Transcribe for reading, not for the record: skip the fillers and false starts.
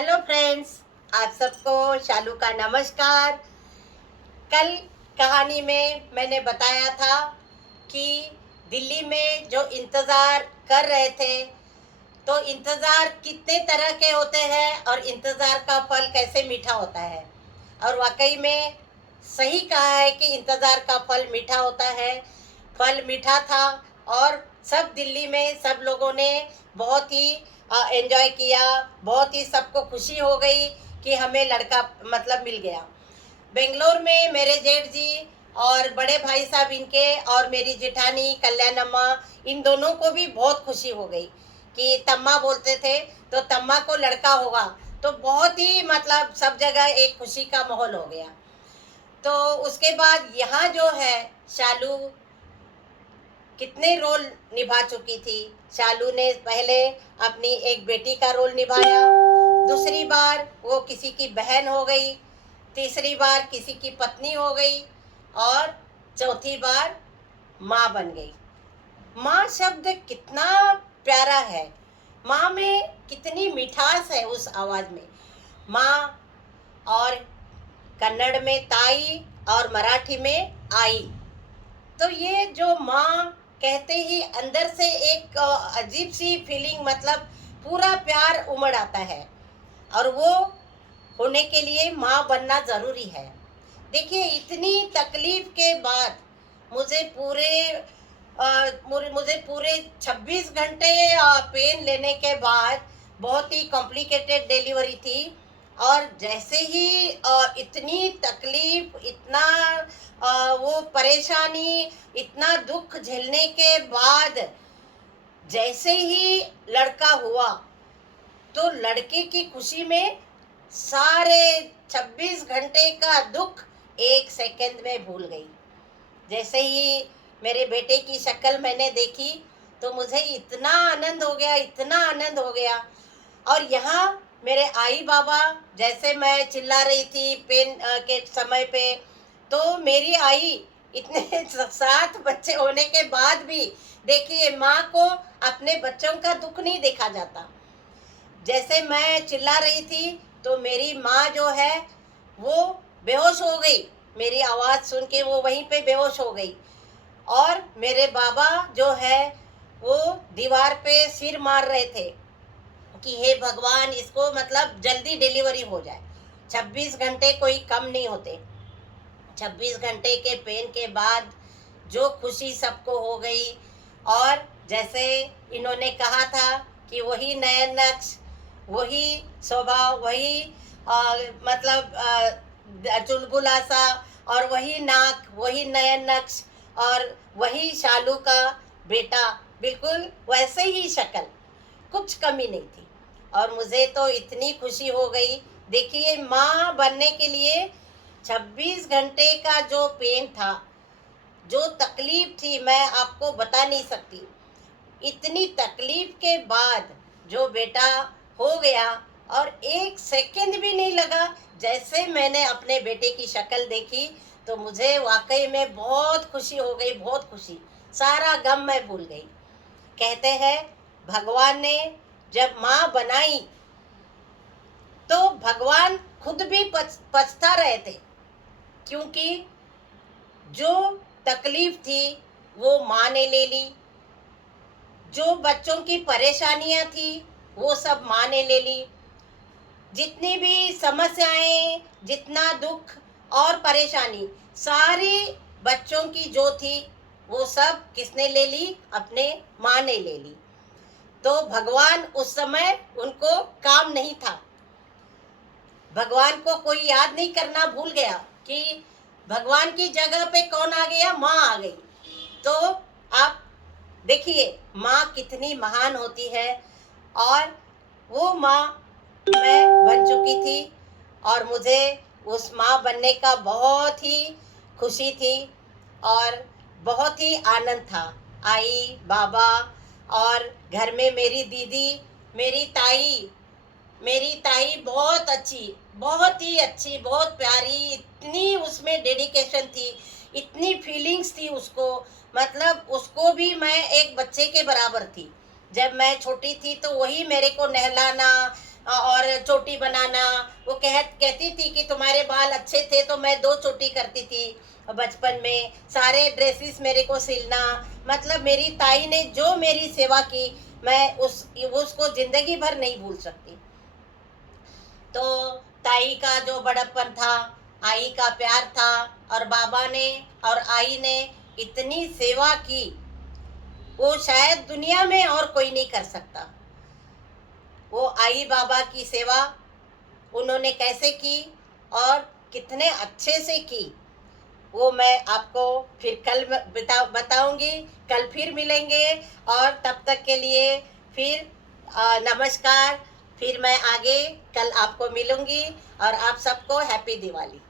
Hello friends, आप सबको शालू का नमस्कार। कल कहानी में मैंने बताया था कि दिल्ली में जो इंतज़ार कर रहे थे, तो इंतज़ार कितने तरह के होते हैं और इंतज़ार का फल कैसे मीठा होता है। और वाकई में सही कहा है कि इंतज़ार का फल मीठा होता है। फल मीठा था और सब दिल्ली में सब लोगों ने बहुत ही एंजॉय किया। बहुत ही सबको खुशी हो गई कि हमें लड़का मतलब मिल गया। बेंगलोर में मेरे जेठ जी और बड़े भाई साहब इनके और मेरी जेठानी कल्याणम्मा, इन दोनों को भी बहुत खुशी हो गई कि तम्मा बोलते थे तो तम्मा को लड़का होगा। तो बहुत ही मतलब सब जगह एक खुशी का माहौल हो गया। तो उसके बाद यहाँ जो है शालू कितने रोल निभा चुकी थी। शालू ने पहले अपनी एक बेटी का रोल निभाया, दूसरी बार वो किसी की बहन हो गई, तीसरी बार किसी की पत्नी हो गई और चौथी बार माँ बन गई। माँ शब्द कितना प्यारा है, माँ में कितनी मिठास है उस आवाज़ में। माँ और कन्नड़ में ताई और मराठी में आई। तो ये जो माँ कहते ही अंदर से एक अजीब सी फीलिंग, मतलब पूरा प्यार उमड़ आता है। और वो होने के लिए माँ बनना ज़रूरी है। देखिए, इतनी तकलीफ के बाद मुझे पूरे 26 घंटे पेन लेने के बाद बहुत ही कॉम्प्लिकेटेड डिलीवरी थी। और जैसे ही इतनी तकलीफ, इतना वो परेशानी, इतना दुख झेलने के बाद जैसे ही लड़का हुआ, तो लड़के की खुशी में सारे 26 घंटे का दुख एक सेकंड में भूल गई। जैसे ही मेरे बेटे की शक्ल मैंने देखी तो मुझे इतना आनंद हो गया, इतना आनंद हो गया। और यहाँ मेरे आई बाबा, जैसे मैं चिल्ला रही थी पेन के समय पे, तो मेरी आई इतने 7 बच्चे होने के बाद भी, देखिए, माँ को अपने बच्चों का दुख नहीं देखा जाता। जैसे मैं चिल्ला रही थी तो मेरी माँ जो है वो बेहोश हो गई। मेरी आवाज़ सुन के वो वहीं पे बेहोश हो गई। और मेरे बाबा जो है वो दीवार पे सिर मार रहे थे कि हे भगवान, इसको मतलब जल्दी डिलीवरी हो जाए। 26 घंटे कोई कम नहीं होते। 26 घंटे के पेन के बाद जो खुशी सबको हो गई। और जैसे इन्होंने कहा था कि वही नयन नक्श, वही स्वभाव, वही मतलब चुलबुला सा, और वही नाक, वही नयन नक्श, और वही शालू का बेटा, बिल्कुल वैसे ही शक्ल, कुछ कमी नहीं थी। और मुझे तो इतनी खुशी हो गई। देखिए, माँ बनने के लिए 26 घंटे का जो पेन था, जो तकलीफ थी, मैं आपको बता नहीं सकती। इतनी तकलीफ के बाद जो बेटा हो गया, और एक सेकंड भी नहीं लगा। जैसे मैंने अपने बेटे की शक्ल देखी तो मुझे वाकई में बहुत खुशी हो गई, बहुत खुशी। सारा गम मैं भूल गई। कहते हैं भगवान ने जब माँ बनाई तो भगवान खुद भी पछता रहे थे, क्योंकि जो तकलीफ थी वो माँ ने ले ली, जो बच्चों की परेशानियां थी वो सब माँ ने ले ली, जितनी भी समस्याएं, जितना दुख और परेशानी, सारी बच्चों की जो थी वो सब किसने ले ली? अपने माँ ने ले ली। तो भगवान उस समय उनको काम नहीं था। भगवान को कोई याद नहीं करना भूल गया कि भगवान की जगह पे कौन आ गया? माँ आ गई। तो आप देखिए माँ कितनी महान होती है। और वो माँ मैं बन चुकी थी और मुझे उस माँ बनने का बहुत ही खुशी थी और बहुत ही आनंद था। आई बाबा और घर में मेरी दीदी, मेरी ताई, मेरी ताई बहुत अच्छी, बहुत ही अच्छी, बहुत प्यारी। इतनी उसमें डेडिकेशन थी, इतनी फीलिंग्स थी उसको, मतलब उसको भी मैं एक बच्चे के बराबर थी। जब मैं छोटी थी तो वही मेरे को नहलाना, और चोटी बनाना। वो कहती थी कि तुम्हारे बाल अच्छे थे तो मैं 2 चोटी करती थी बचपन में, सारे ड्रेसेस मेरे को सिलना। मतलब मेरी ताई ने जो मेरी सेवा की, मैं उसको जिंदगी भर नहीं भूल सकती। तो ताई का जो बड़प्पन था, आई का प्यार था, और बाबा ने और आई ने इतनी सेवा की, वो शायद दुनिया में और कोई नहीं कर सकता। वो आई बाबा की सेवा उन्होंने कैसे की और कितने अच्छे से की, वो मैं आपको फिर कल बताऊंगी। कल फिर मिलेंगे, और तब तक के लिए फिर नमस्कार। फिर मैं आगे कल आपको मिलूंगी, और आप सबको हैप्पी दिवाली।